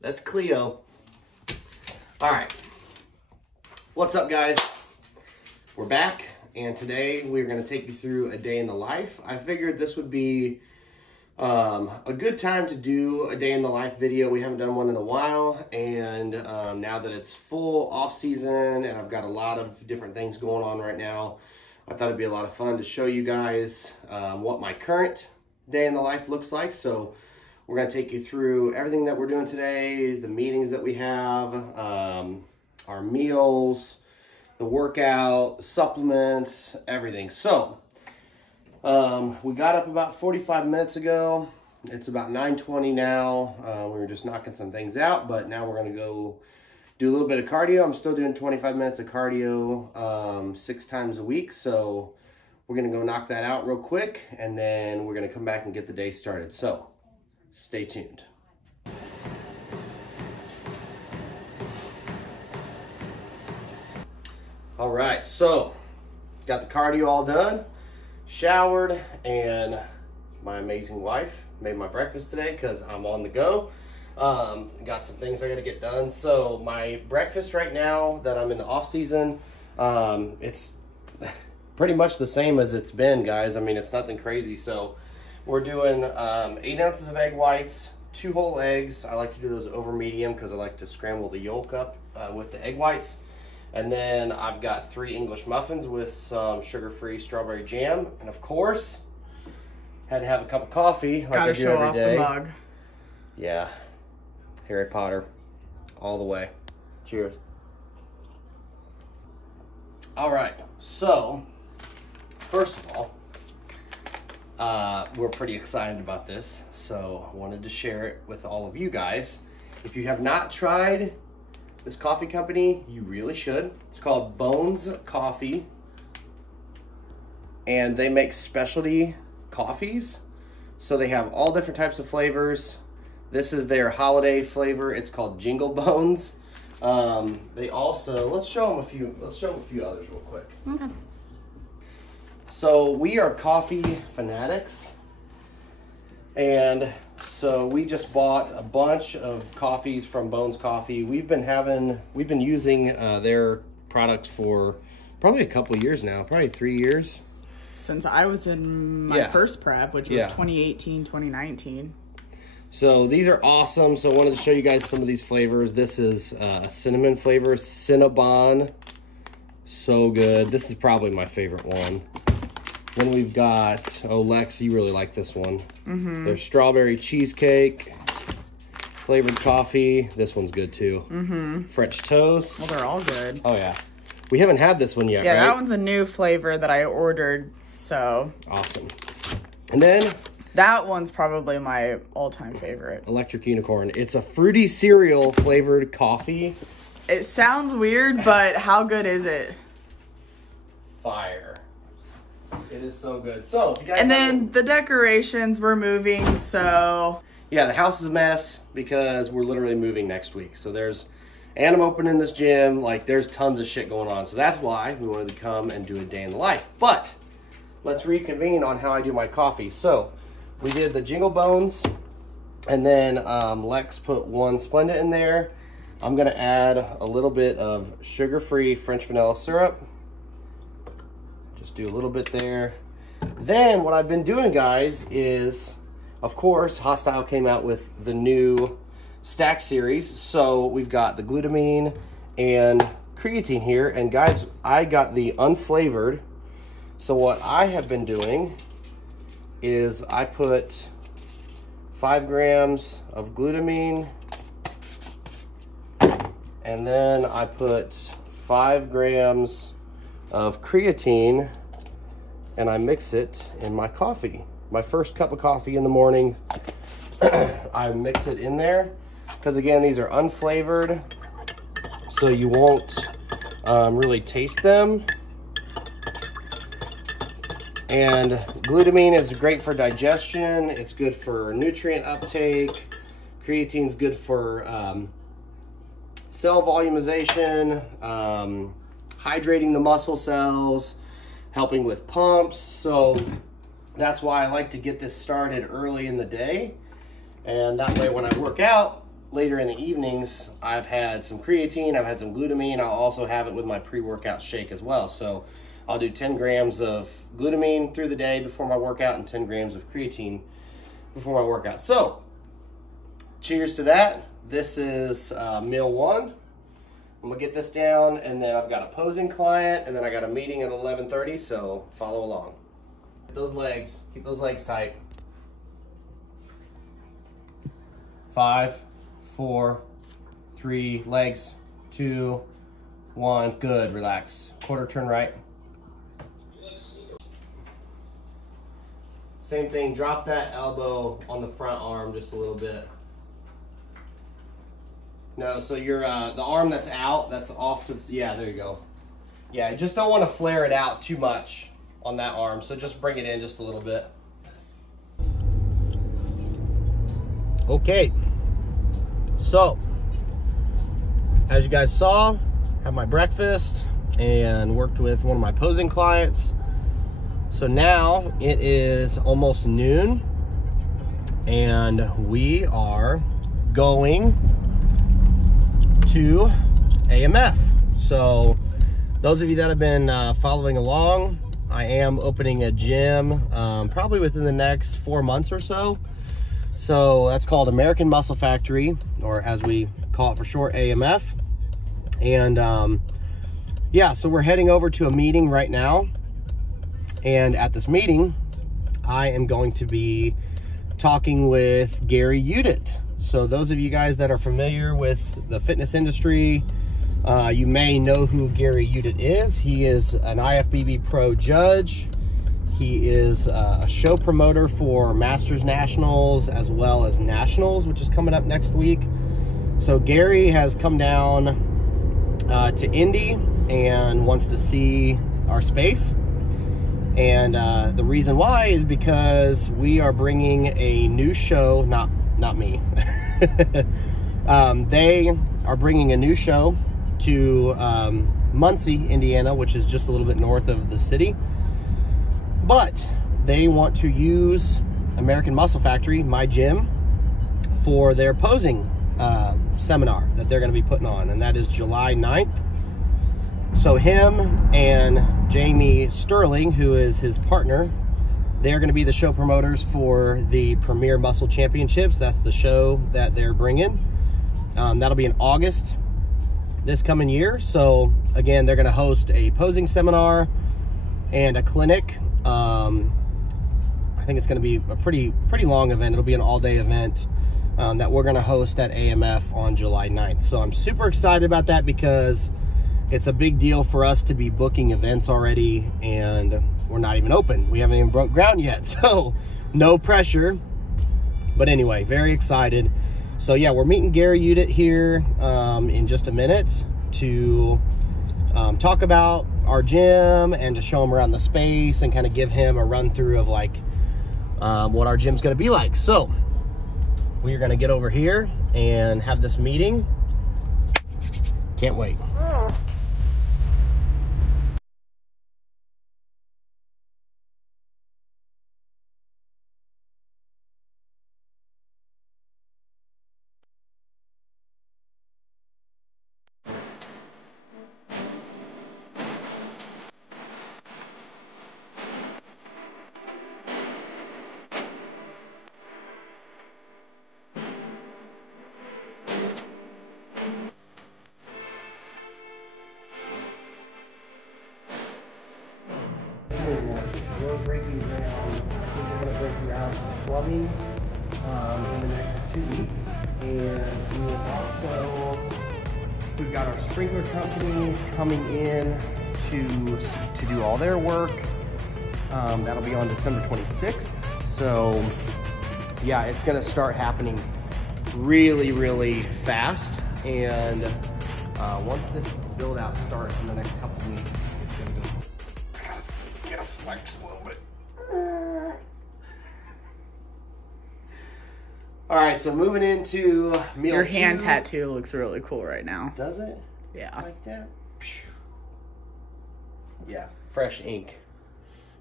That's Cleo. All right. What's up, guys? We're back, and today we're going to take you through a day in the life. I figured this would be a good time to do a day in the life video. We haven't done one in a while, and now that it's full off season and I've got a lot of different things going on right now, I thought it'd be a lot of fun to show you guys what my current day in the life looks like. So we're going to take you through everything that we're doing today, the meetings that we have, our meals, the workout, supplements, everything. So we got up about 45 minutes ago. It's about 9:20 now. We were just knocking some things out, but now we're going to go do a little bit of cardio. I'm still doing 25 minutes of cardio 6 times a week. So we're going to go knock that out real quick, and then we're going to come back and get the day started. So stay tuned. All right, so got the cardio all done, showered, and my amazing wife made my breakfast today because I'm on the go. Got some things I got to get done. So my breakfast right now that I'm in the off season, it's pretty much the same as it's been, guys. I mean, it's nothing crazy. So we're doing 8 ounces of egg whites, 2 whole eggs. I like to do those over medium because I like to scramble the yolk up with the egg whites. And then I've got 3 English muffins with some sugar-free strawberry jam. And of course, had to have a cup of coffee like I do every day. Gotta show off the mug. Yeah. Harry Potter all the way. Cheers. All right. So, first of all, we're pretty excited about this, so I wanted to share it with all of you guys. If you have not tried this coffee company, you really should. It's called Bones Coffee, and they make specialty coffees. So they have all different types of flavors. This is their holiday flavor. It's called Jingle Bones. They also, let's show them a few others real quick. Okay. So we are coffee fanatics, and so we just bought a bunch of coffees from Bones Coffee. We've been using their product for probably a couple of years now, probably 3 years. Since I was in my first prep, which was 2018, 2019. So these are awesome. So I wanted to show you guys some of these flavors. This is a cinnamon flavor, Cinnabon. So good. This is probably my favorite one. Then we've got, oh, Lex, you really like this one. Mm-hmm. There's strawberry cheesecake, flavored coffee. This one's good too. Mm-hmm. French toast. Well, they're all good. Oh, yeah. We haven't had this one yet, right? Yeah, that one's a new flavor that I ordered, so. Awesome. And then that one's probably my all-time favorite. Electric Unicorn. It's a fruity cereal flavored coffee. It sounds weird, but how good is it? Fire. It is so good. So, if you guys and then the decorations, we're moving, so. Yeah, the house is a mess because we're literally moving next week. So and I'm opening this gym. Like, there's tons of shit going on. So that's why we wanted to come and do a day in the life. But let's reconvene on how I do my coffee. So we did the Jingle Bones, and then Lex put 1 Splenda in there. I'm gonna add a little bit of sugar-free French vanilla syrup. Just do a little bit there. Then what I've been doing, guys, is, of course, HOSSTILE came out with the new stack series. So we've got the glutamine and creatine here. And guys, I got the unflavored. So what I have been doing is I put 5 grams of glutamine, and then I put 5 grams of creatine, and I mix it in my coffee. My first cup of coffee in the morning, I mix it in there, because again, these are unflavored, so you won't really taste them. And glutamine is great for digestion. It's good for nutrient uptake. Creatine's good for cell volumization, hydrating the muscle cells, helping with pumps. So that's why I like to get this started early in the day. And that way when I work out, later in the evenings, I've had some creatine, I've had some glutamine. I'll also have it with my pre-workout shake as well. So I'll do 10 grams of glutamine through the day before my workout and 10 grams of creatine before my workout. So cheers to that. This is meal 1. I'm gonna get this down, and then I've got a posing client, and then I got a meeting at 11:30, so follow along. Keep those legs tight. 5, 4, 3, legs, 2, 1, good, relax. Quarter turn right. Same thing, drop that elbow on the front arm just a little bit. No, so your the arm that's out, that's off to the, yeah, there you go. Yeah, you just don't want to flare it out too much on that arm, so just bring it in just a little bit. Okay, so as you guys saw, had my breakfast and worked with one of my posing clients. So now it is almost noon, and we are going to AMF. So those of you that have been following along, I am opening a gym probably within the next 4 months or so. So that's called American Muscle Factory, or as we call it for short, AMF. And yeah, so we're heading over to a meeting right now. And at this meeting, I am going to be talking with Gary Udit. So those of you guys that are familiar with the fitness industry, you may know who Gary Udit is. He is an IFBB Pro judge. He is a show promoter for Masters Nationals as well as Nationals, which is coming up next week. So Gary has come down to Indy and wants to see our space. And the reason why is because we are bringing a new show, not me. They are bringing a new show to Muncie, Indiana, which is just a little bit north of the city. But they want to use American Muscle Factory, my gym, for their posing seminar that they're going to be putting on, and that is July 9th. So him and Jamie Sterling, who is his partner, they're going to be the show promoters for the Premier Muscle Championships. That's the show that they're bringing. That'll be in August this coming year. So again, they're going to host a posing seminar and a clinic. I think it's going to be a pretty long event. It'll be an all-day event that we're going to host at AMF on July 9th. So I'm super excited about that because it's a big deal for us to be booking events already, and we're not even open. We haven't even broke ground yet, so no pressure. But anyway, very excited. So yeah, we're meeting Gary Udit here in just a minute to talk about our gym and to show him around the space and kind of give him a run through of like what our gym's gonna be like. So we are gonna get over here and have this meeting. Can't wait. We're breaking ground. I think we're going to break ground for plumbing in the next 2 weeks. And we will also, we've got our sprinkler company coming in to do all their work. That'll be on December 26th. So yeah, it's going to start happening really, really fast. And once this build out starts in the next couple weeks, it's going to go. I gotta flex a little bit. All right, so moving into meal Your 2. hand tattoo looks really cool right now. Does it? Yeah. Like that? Yeah, fresh ink.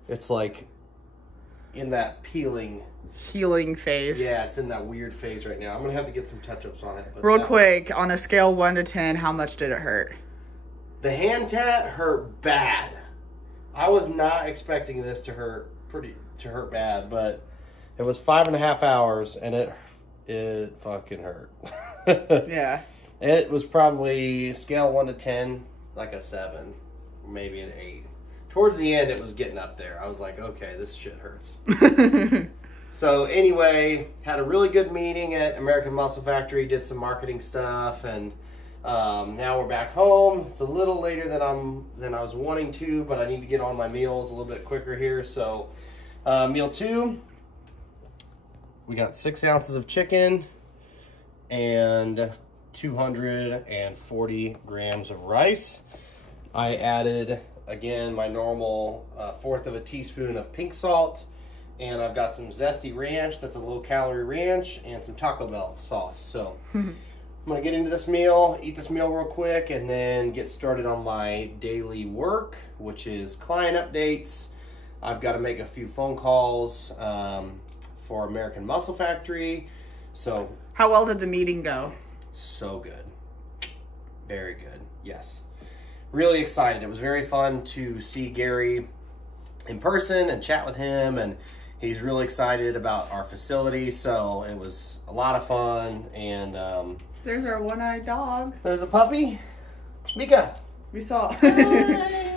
It's like in that healing phase. Yeah, it's in that weird phase right now. I'm gonna have to get some touch-ups on it. But real quick, on a scale 1 to 10, how much did it hurt? The hand tat hurt bad. I was not expecting this to hurt bad, but it was 5.5 hours, and it fucking hurt. Yeah. It was probably scale 1 to 10, like a 7, maybe an 8. Towards the end, it was getting up there. I was like, okay, this shit hurts. So anyway, had a really good meeting at American Muscle Factory, did some marketing stuff, and now we're back home. It's a little later than I was wanting to, but I need to get on my meals a little bit quicker here. So meal 2, we got 6 ounces of chicken and 240 grams of rice. I added, again, my normal 1/4 of a teaspoon of pink salt, and I've got some zesty ranch, that's a low-calorie ranch, and some Taco Bell sauce. So I'm gonna get into this meal, eat this meal real quick, and then get started on my daily work, which is client updates. I've got to make a few phone calls for American Muscle Factory. So how well did the meeting go? So good. Very good. Yes. Really excited. It was very fun to see Gary in person and chat with him, and he's really excited about our facility. So it was a lot of fun. And there's our one-eyed dog. There's a puppy. Mika. We saw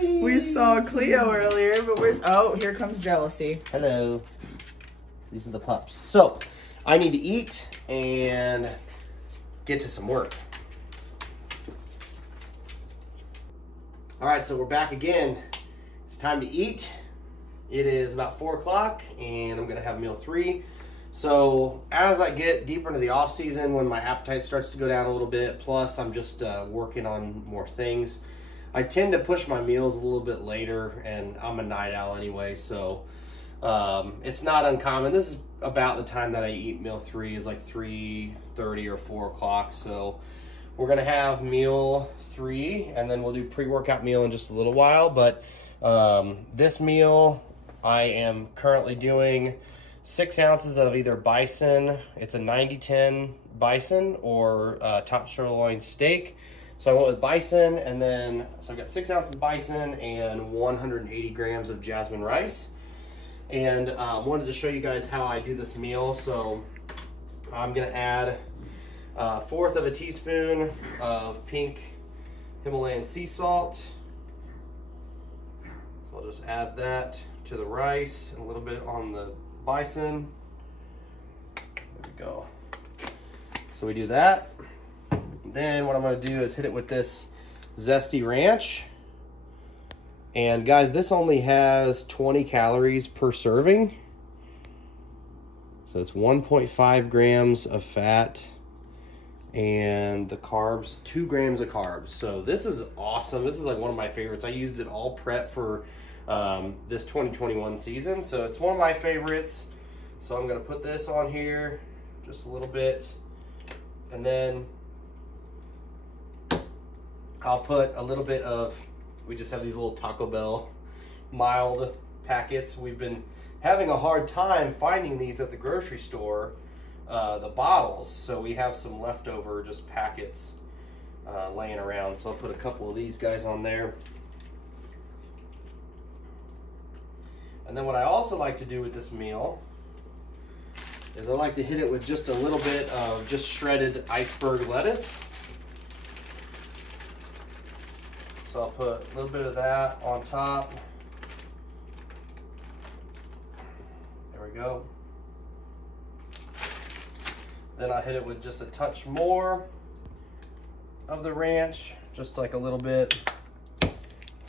we saw Cleo earlier, but oh, here comes jealousy. Hello. These are the pups. So I need to eat and get to some work. All right, so we're back again. It's time to eat. It is about 4 o'clock, and I'm gonna have meal 3. So as I get deeper into the off season, when my appetite starts to go down a little bit, plus I'm just working on more things, I tend to push my meals a little bit later, and I'm a night owl anyway, so it's not uncommon. This is about the time that I eat meal 3, is like 3:30 or 4 o'clock. So we're gonna have meal 3, and then we'll do pre-workout meal in just a little while. But this meal, I am currently doing 6 ounces of either bison. It's a 90-10 bison, or top sirloin steak. So I went with bison, and then, so I've got 6 ounces of bison and 180 grams of jasmine rice. And wanted to show you guys how I do this meal. So I'm gonna add 1/4 of a teaspoon of pink Himalayan sea salt. So I'll just add that to the rice and a little bit on the bison. There we go. So we do that. Then what I'm gonna do is hit it with this zesty ranch. And guys, this only has 20 calories per serving. So it's 1.5 grams of fat, and the carbs, 2 grams of carbs. So this is awesome. This is like one of my favorites. I used it all prep for this 2021 season. So it's one of my favorites. So I'm gonna put this on here just a little bit, and then I'll put a little bit of, we just have these little Taco Bell mild packets. We've been having a hard time finding these at the grocery store, the bottles. So we have some leftover just packets laying around. So I'll put a couple of these guys on there. And then what I also like to do with this meal is I like to hit it with just a little bit of just shredded iceberg lettuce. So I'll put a little bit of that on top. There we go. Then I hit it with just a touch more of the ranch, just like a little bit.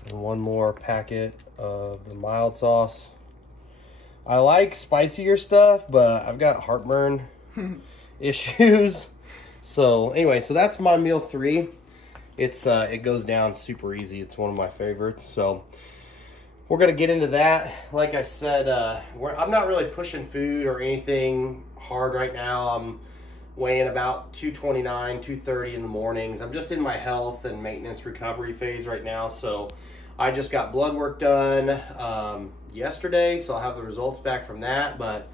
And one more packet of the mild sauce. I like spicier stuff, but I've got heartburn issues. So anyway, so that's my meal 3. It goes down super easy. It's one of my favorites. So we're gonna get into that. Like I said, I'm not really pushing food or anything hard right now. I'm weighing about 229, 230 in the mornings. I'm just in my health and maintenance recovery phase right now. So I just got blood work done. yesterday, so I'll have the results back from that. But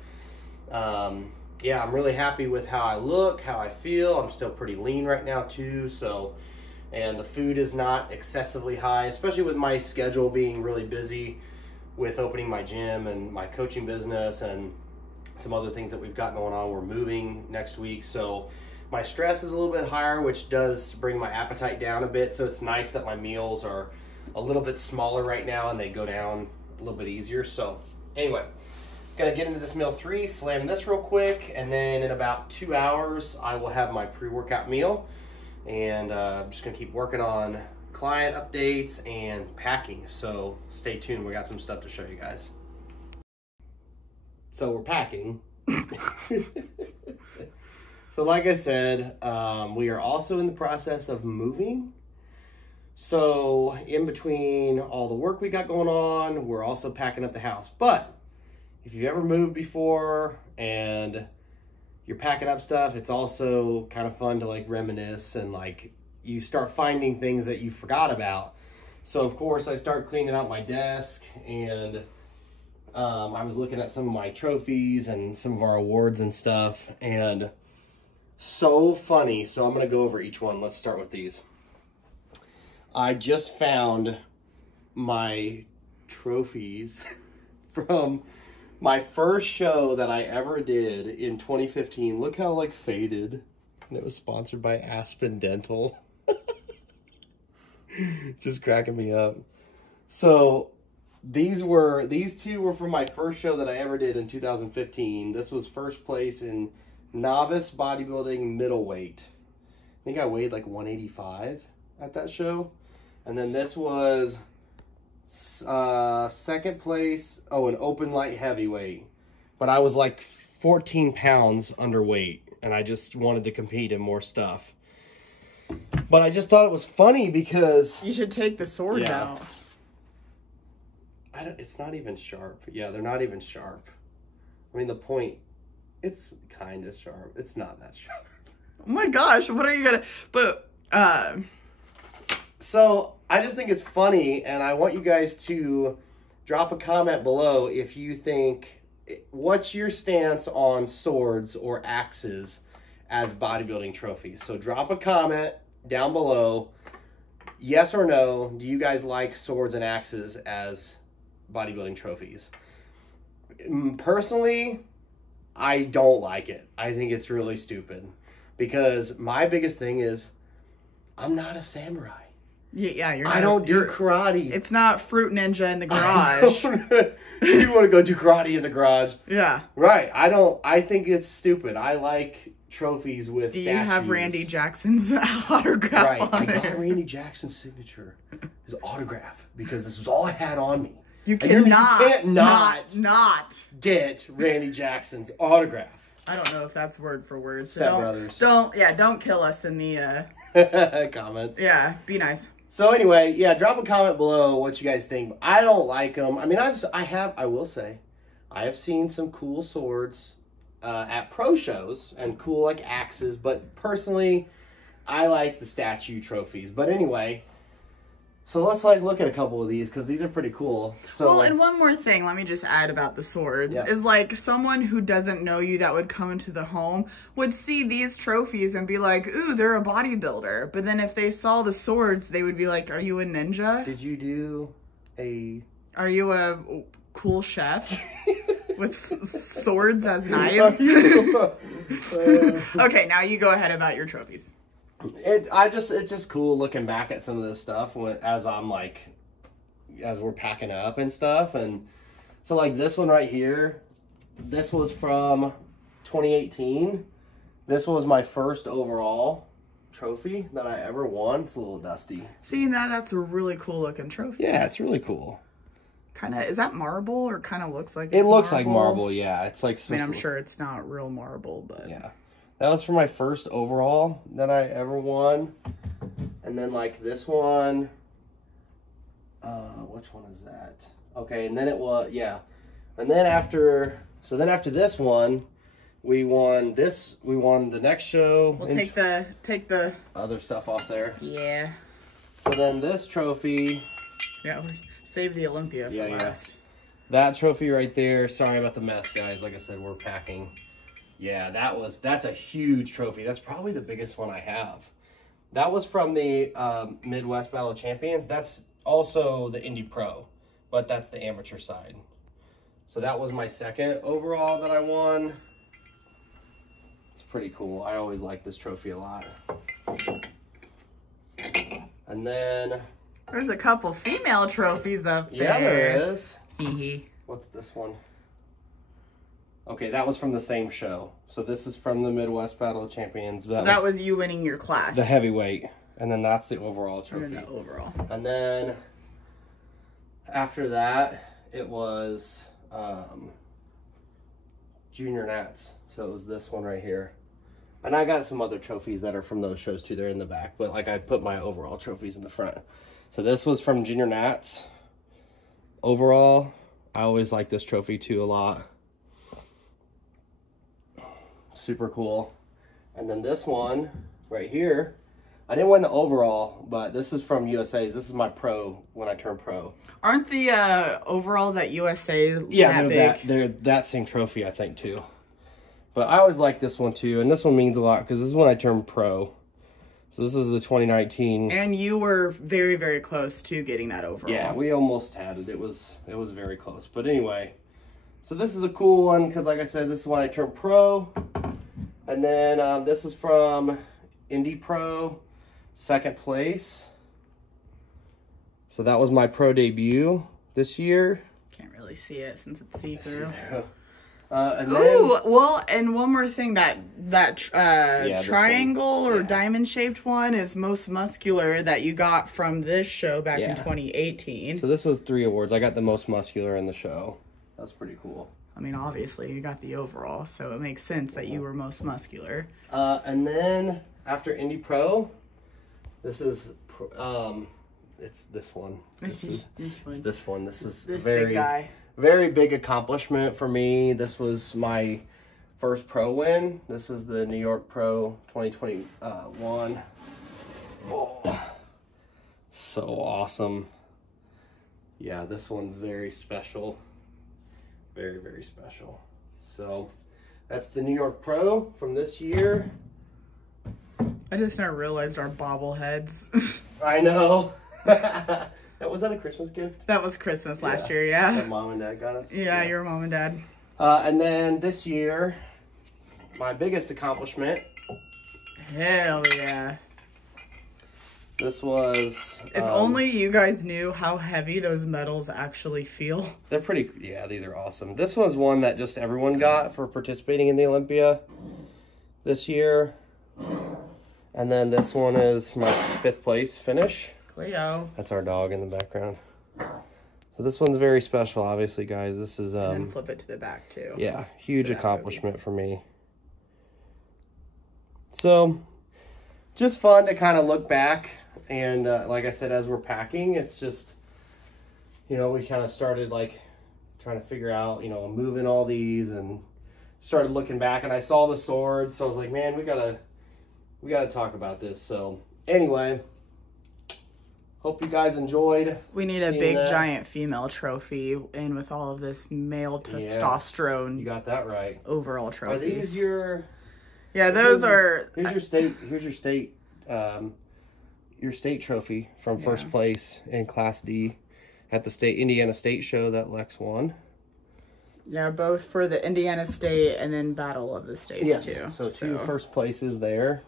yeah, I'm really happy with how I look, how I feel. I'm still pretty lean right now too, so, and the food is not excessively high, especially with my schedule being really busy with opening my gym and my coaching business and some other things that we've got going on. We're moving next week, so my stress is a little bit higher, which does bring my appetite down a bit. So it's nice that my meals are a little bit smaller right now and they go down a little bit easier. So anyway, gonna get into this meal 3, slam this real quick, and then in about 2 hours I will have my pre-workout meal, and I'm just gonna keep working on client updates and packing. So stay tuned, we got some stuff to show you guys. So we're packing. So like I said, we are also in the process of moving. So in between all the work we got going on, we're also packing up the house. But if you've ever moved before and you're packing up stuff, it's also kind of fun to like reminisce, and like you start finding things that you forgot about. So of course I start cleaning out my desk, and I was looking at some of my trophies and some of our awards and stuff, and so funny. So I'm going to go over each one. Let's start with these. I just found my trophies from my first show that I ever did in 2015. Look how like faded. And it was sponsored by Aspen Dental. Just cracking me up. So these two were from my first show that I ever did in 2015. This was first place in novice bodybuilding middleweight. I think I weighed like 185 at that show. And then this was second place, an open light heavyweight. But I was like 14 pounds underweight, and I just wanted to compete in more stuff. But I just thought it was funny because... You should take the sword out. It's not even sharp. Yeah, they're not even sharp. I mean, the point, it's kind of sharp. It's not that sharp. Oh my gosh, what are you gonna... But, So, I just think it's funny, and I want you guys to drop a comment below if you think... What's your stance on swords or axes as bodybuilding trophies? So, drop a comment down below. Yes or no, do you guys like swords and axes as bodybuilding trophies? Personally, I don't like it. I think it's really stupid, because my biggest thing is I'm not a samurai. Yeah, I don't do karate. It's not Fruit Ninja in the garage. You want to go do karate in the garage? Yeah. Right. I think it's stupid. I like trophies with statues. Do you have Randy Jackson's autograph on I it? got Randy Jackson's signature, his autograph, because this was all I had on me. You can't not get Randy Jackson's autograph. I don't know if that's word for word. So Step Brothers. Don't kill us in the comments. Yeah, be nice. So anyway, yeah, drop a comment below what you guys think. I don't like them. I mean, I will say, I have seen some cool swords at pro shows and cool like axes, but personally, I like the statue trophies. But anyway, so let's like look at a couple of these, because these are pretty cool. So, well, and one more thing, let me just add about the swords, is like someone who doesn't know you that would come into the home would see these trophies and be like, ooh, they're a bodybuilder. But then if they saw the swords, they would be like, are you a ninja? Did you do a... Are you a cool chef with swords as knives? Okay, now you go ahead about your trophies. It's just cool looking back at some of this stuff as we're packing up and stuff. And so like this one right here, this was from 2018. This was my first overall trophy that I ever won. It's a little dusty. See, that's a really cool looking trophy. Yeah, it's really cool. Is that marble, or kind of looks like it's marble? It looks like marble, yeah. It's like... I mean, I'm sure it's not real marble, but... Yeah. That was for my first overall that I ever won. And then like this one, which one is that? Okay, and then it was, yeah. And then after this one, we won the next show. We'll take the other stuff off there. Yeah. So then this trophy. Yeah, save the Olympia for last. That trophy right there. Sorry about the mess, guys. Like I said, we're packing. Yeah, that's a huge trophy. That's probably the biggest one I have. That was from the Midwest Battle of Champions. That's also the Indy Pro, but that's the amateur side. So that was my second overall that I won. It's pretty cool. I always like this trophy a lot. And then there's a couple female trophies up there. Yeah, there is. Hee. What's this one? Okay, that was from the same show. So this is from the Midwest Battle of Champions. That was you winning your class. The heavyweight. And then that's the overall trophy. The overall. And then after that, it was Junior Nats. So it was this one right here. And I got some other trophies that are from those shows too. They're in the back. But like I put my overall trophies in the front. So this was from Junior Nats. Overall, I always like this trophy too a lot. Super cool. And then this one right here, I didn't win the overall, but this is from USA's. This is my pro when I turned pro. Aren't the overalls at USA they're that same trophy, I think, too. But I always like this one too, and this one means a lot because this is when I turned pro. So this is the 2019. And you were very, very close to getting that overall. Yeah, we almost had it. It was very close. But anyway, so this is a cool one because, like I said, this is when I turned pro. And then this is from Indy Pro, second place. So that was my pro debut this year. Can't really see it since it's see-through. And ooh, well, and one more thing, that triangle or diamond-shaped one is most muscular that you got from this show back in 2018. So this was 3 awards. I got the most muscular in the show. That's pretty cool. I mean, obviously, you got the overall, so it makes sense that you were most muscular. And then after Indy Pro, this is it's this one. It's this one. This is this big guy. Very big accomplishment for me. This was my first pro win. This is the New York Pro 2021. Oh, so awesome. Yeah, this one's very special. Very, very special. So that's the New York Pro from this year. I just now realized our bobbleheads. I know. Was that a Christmas gift? That was Christmas last year, yeah. That mom and dad got us? Yeah, your mom and dad. And then this year, my biggest accomplishment. Hell yeah. This was... If only you guys knew how heavy those medals actually feel. They're pretty... Yeah, these are awesome. This was one that just everyone got for participating in the Olympia this year. And then this one is my 5th place finish. Cleo. That's our dog in the background. So this one's very special, obviously, guys. This is... and then flip it to the back, too. Yeah, huge accomplishment for me. So, just fun to kind of look back. And like I said, as we're packing, it's just, you know, we kind of started, like, trying to figure out, you know, moving all these and started looking back. And I saw the swords, so I was like, man, we gotta talk about this. So, anyway... Hope you guys enjoyed. We need a big, giant female trophy in with all of this male testosterone. You got that right. Overall trophies. Are these your... Yeah, those are... Here's your state trophy from first place in Class D at the Indiana State show that Lex won. Yeah, both for the Indiana State and then Battle of the States, too. So 2 first places there.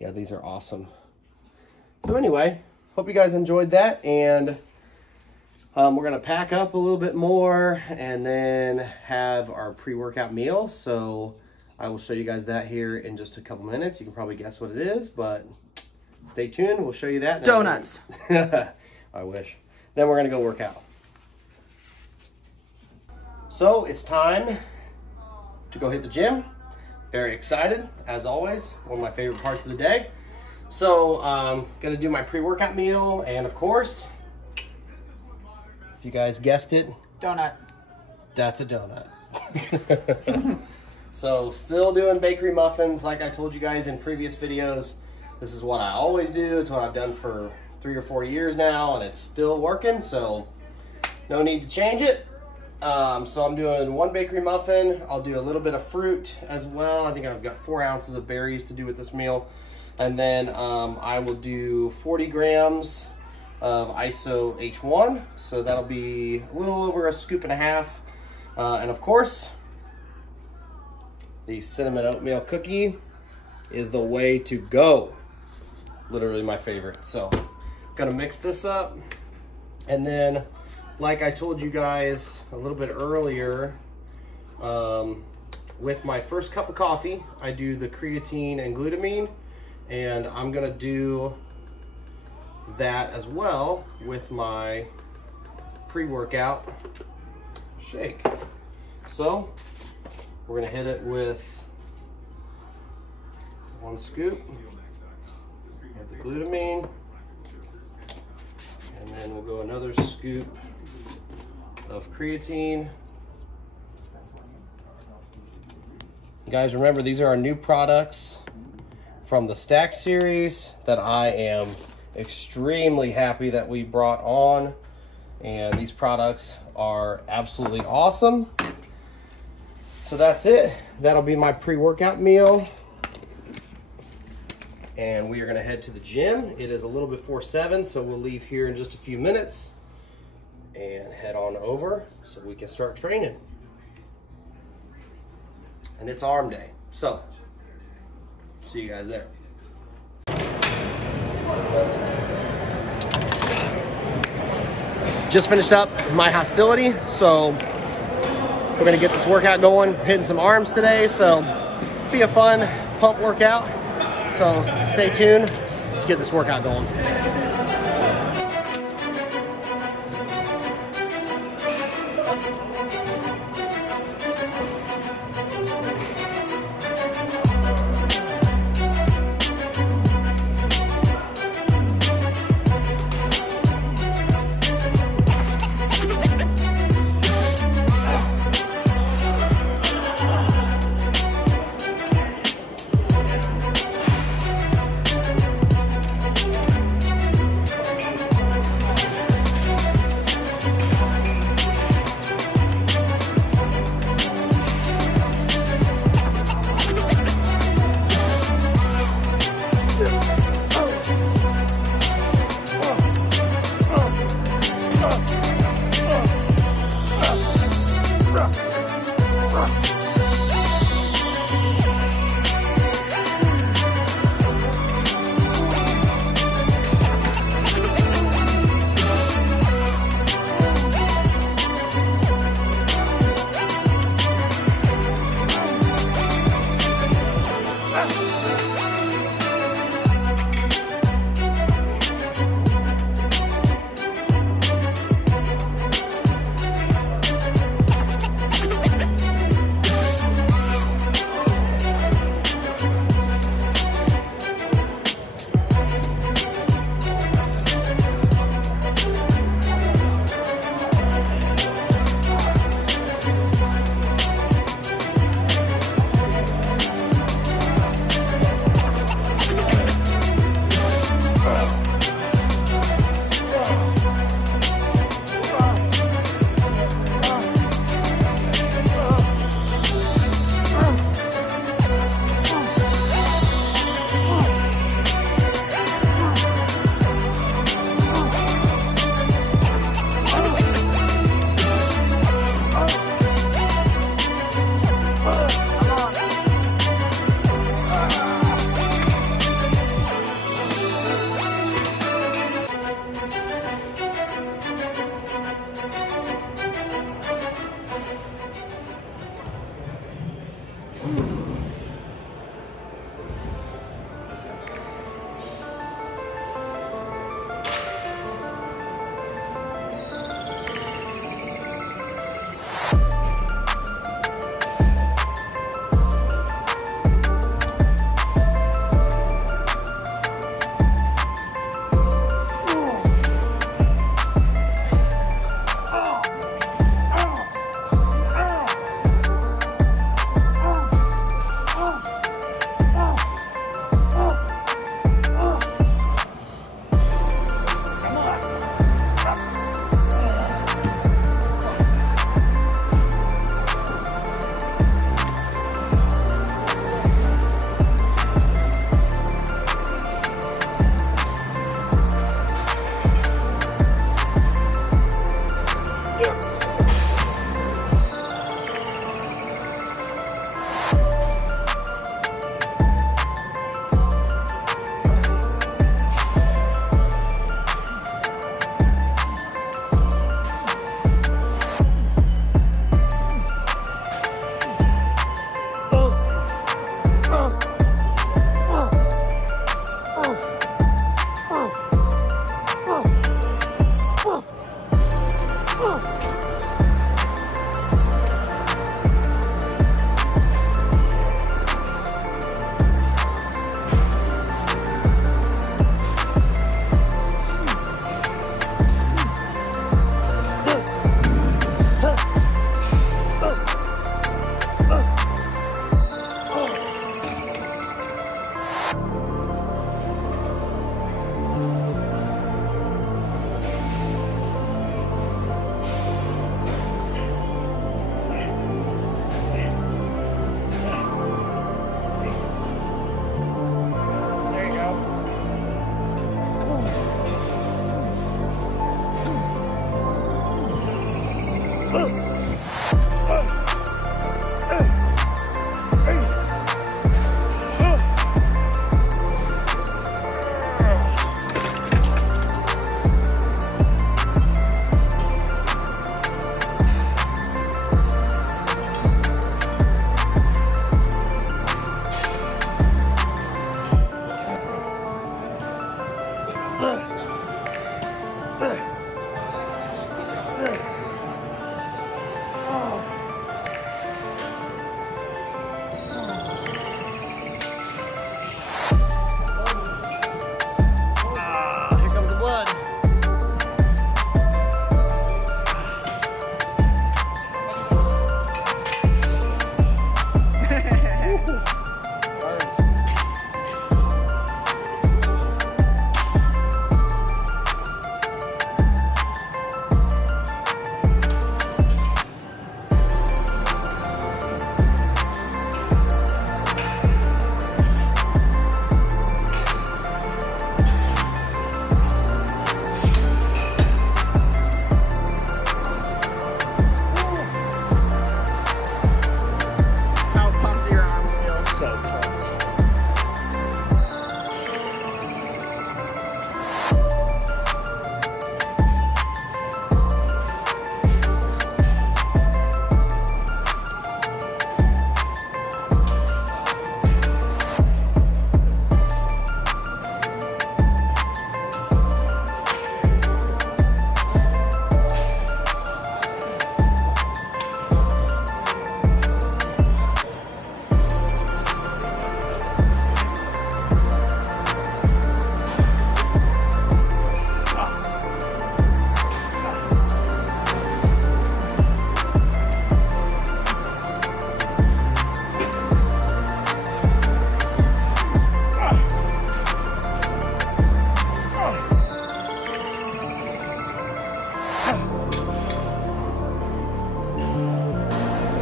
Yeah, these are awesome. So anyway... Hope you guys enjoyed that, and we're going to pack up a little bit more and then have our pre-workout meal. So I will show you guys that here in just a couple minutes. You can probably guess what it is, but stay tuned. We'll show you that. Donuts. I wish. Then we're going to go work out. So it's time to go hit the gym. Very excited, as always. One of my favorite parts of the day. So, gonna do my pre-workout meal, and of course, if you guys guessed it, donut. That's a donut. So, still doing bakery muffins, like I told you guys in previous videos. This is what I always do. It's what I've done for 3 or 4 years now, and it's still working, so no need to change it. So I'm doing 1 bakery muffin. I'll do a little bit of fruit as well. I think I've got 4 ounces of berries to do with this meal. And then I will do 40 grams of ISO H1. So that'll be a little over 1.5 scoops. And of course, the cinnamon oatmeal cookie is the way to go. Literally my favorite. So gonna mix this up. And then, like I told you guys a little bit earlier, with my first cup of coffee, I do the creatine and glutamine, and I'm gonna do that as well with my pre-workout shake. So we're gonna hit it with 1 scoop of the glutamine, and then we'll go another scoop of creatine. Guys, remember, these are our new products from the Stack series that I am extremely happy that we brought on, and these products are absolutely awesome. So that's it. That'll be my pre-workout meal, and we are going to head to the gym. It is a little before 7, so we'll leave here in just a few minutes and head on over so we can start training. And it's arm day, so see you guys there. Just finished up my hostility, so we're gonna get this workout going, hitting some arms today, so be a fun pump workout. So stay tuned, let's get this workout going.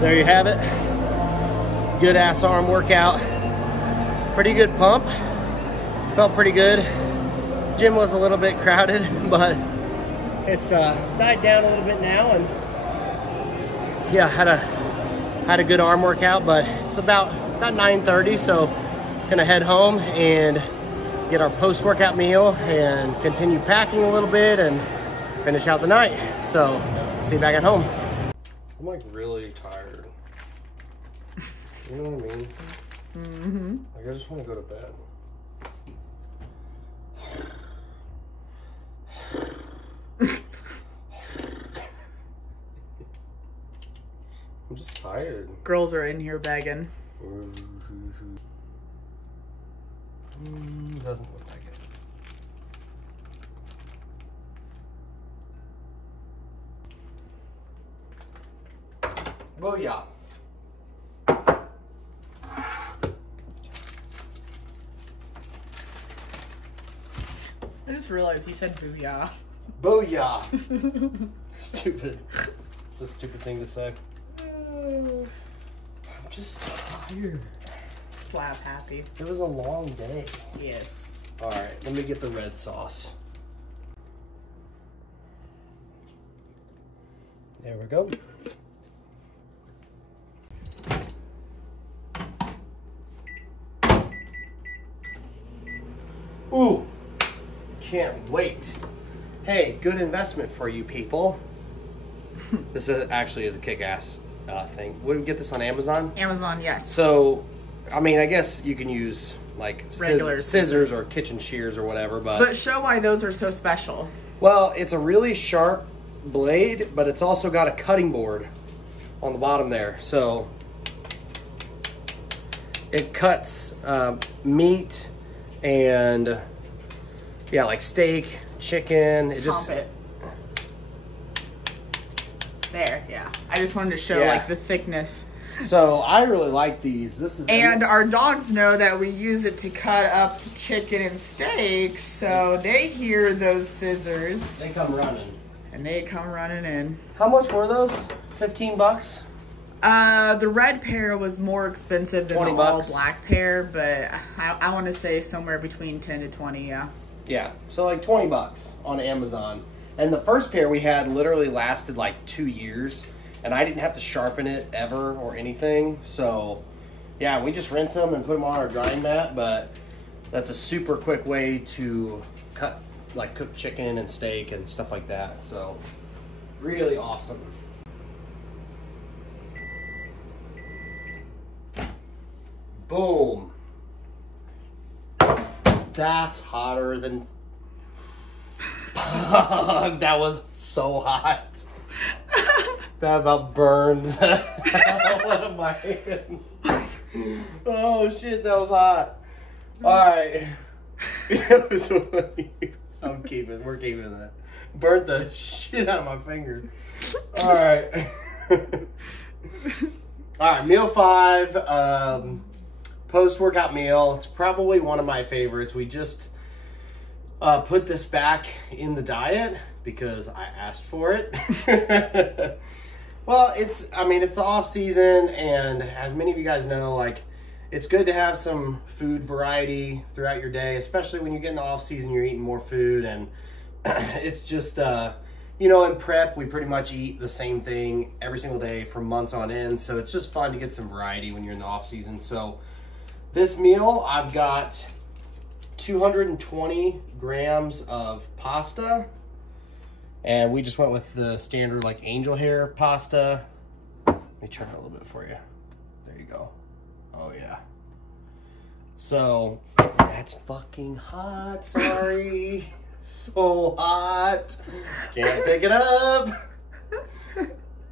there you have it. Good ass arm workout. Pretty good pump. Felt pretty good. Gym was a little bit crowded, but it's died down a little bit now, and yeah, had a good arm workout. But it's about 9:30, so gonna head home and get our post-workout meal and continue packing a little bit and finish out the night. So see you back at home. I'm like really tired. You know what I mean? Mm-hmm. Like I just want to go to bed. I'm just tired. Girls are in here begging. Doesn't look like it. Booyah. I just realized he said booyah. Booyah. Stupid. It's a stupid thing to say. I'm just tired. Slap happy. It was a long day. Yes. All right, let me get the red sauce. There we go. Ooh, can't wait. Hey, good investment for you people. This actually is a kick-ass thing. Would we get this on Amazon? Amazon, yes. So, I mean, I guess you can use like regular scissors or kitchen shears or whatever, but show why those are so special. Well, it's a really sharp blade, but it's also got a cutting board on the bottom there. So it cuts meat and yeah, like steak, chicken. It just it. There, yeah. I just wanted to show like the thickness. So I really like these. This is our dogs know that we use it to cut up chicken and steak, so they hear those scissors. They come running. And they come running in. How much were those? 15 bucks? The red pair was more expensive than the all black pair, but I want to say somewhere between 10 to 20, yeah. Yeah, so like 20 bucks on Amazon. And the first pair we had literally lasted like 2 years, and I didn't have to sharpen it ever or anything. So yeah, we just rinse them and put them on our drying mat, but that's a super quick way to cut, like cook chicken and steak and stuff like that. So really awesome. Boom. That's hotter than... That was so hot. That about burned the hell out of my hand. Oh shit, that was hot. Alright. It was so funny. We're keeping that. Burnt the shit out of my finger. Alright. Alright, meal 5. Post-workout meal. It's probably one of my favorites. We just put this back in the diet because I asked for it. Well, it's the off season, and as many of you guys know, like, it's good to have some food variety throughout your day, especially when you get in the off season, you're eating more food, and it's just, you know, in prep, we pretty much eat the same thing every single day for months on end, so it's just fun to get some variety when you're in the off season. So this meal, I've got 220 grams of pasta, and we just went with the standard like angel hair pasta. Let me turn it a little bit for you. There you go. Oh yeah. So that's fucking hot. Sorry. So hot. Can't pick it up.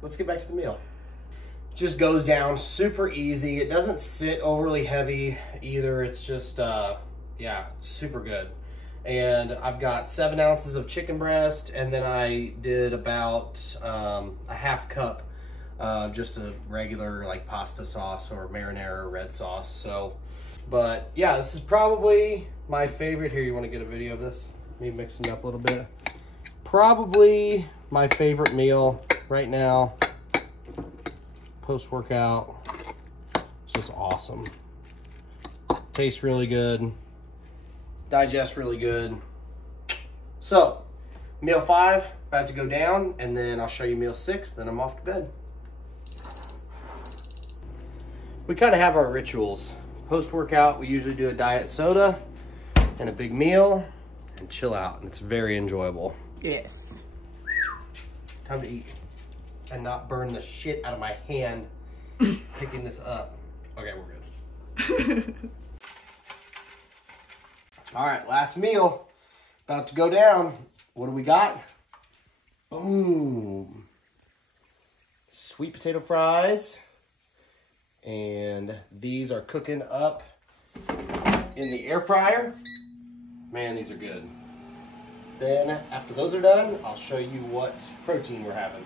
Let's get back to the meal. Just goes down super easy. It doesn't sit overly heavy either. It's just yeah, super good. And I've got 7 ounces of chicken breast, and then I did about a half cup of just a regular like pasta sauce or marinara red sauce. So, but yeah, this is probably my favorite. Here, you want to get a video of this? Me mixing it up a little bit. Probably my favorite meal right now. post-workout. It's just awesome. Tastes really good. Digests really good. So, meal 5, about to go down, and then I'll show you meal 6, then I'm off to bed. We kind of have our rituals. Post-workout, we usually do a diet soda and a big meal and chill out, and it's very enjoyable. Yes. Time to eat and not burn the shit out of my hand picking this up. Okay, we're good. All right, last meal, about to go down. What do we got? Boom. Sweet potato fries. And these are cooking up in the air fryer. Man, these are good. Then, after those are done, I'll show you what protein we're having.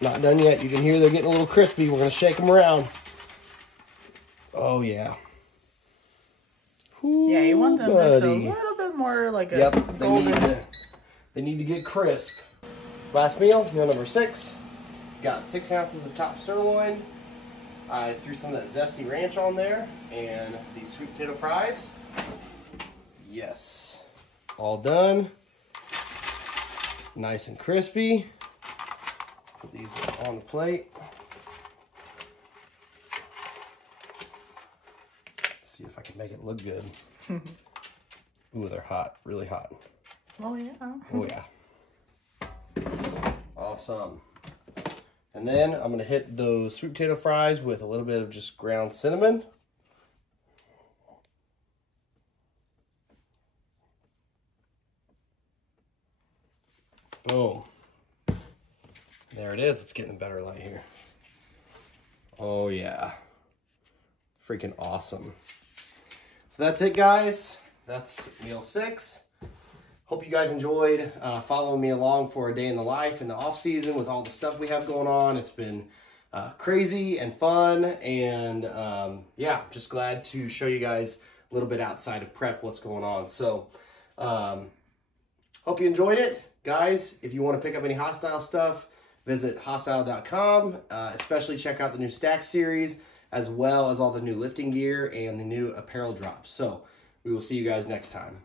Not done yet. You can hear they're getting a little crispy. We're going to shake them around. Oh, yeah. Ooh, yeah, you want them buddy. just a little bit more like a golden. They need to get crisp. Last meal number 6. Got 6 ounces of top sirloin. I threw some of that zesty ranch on there and these sweet potato fries. Yes. All done. Nice and crispy. Put these on the plate. Let's see if I can make it look good. Ooh, they're hot. Really hot. Oh, yeah. Oh, yeah. Awesome. And then I'm going to hit those sweet potato fries with a little bit of just ground cinnamon. Boom. There it is. It's getting a better light here. Oh, yeah. Freaking awesome. So that's it, guys. That's meal 6. Hope you guys enjoyed following me along for a day in the life in the off season with all the stuff we have going on. It's been crazy and fun, and yeah, just glad to show you guys a little bit outside of prep what's going on. So hope you enjoyed it, guys. If you want to pick up any Hostile stuff, visit HOSSTILE.com. Especially check out the new Stack series, as well as all the new lifting gear and the new apparel drops. So we will see you guys next time.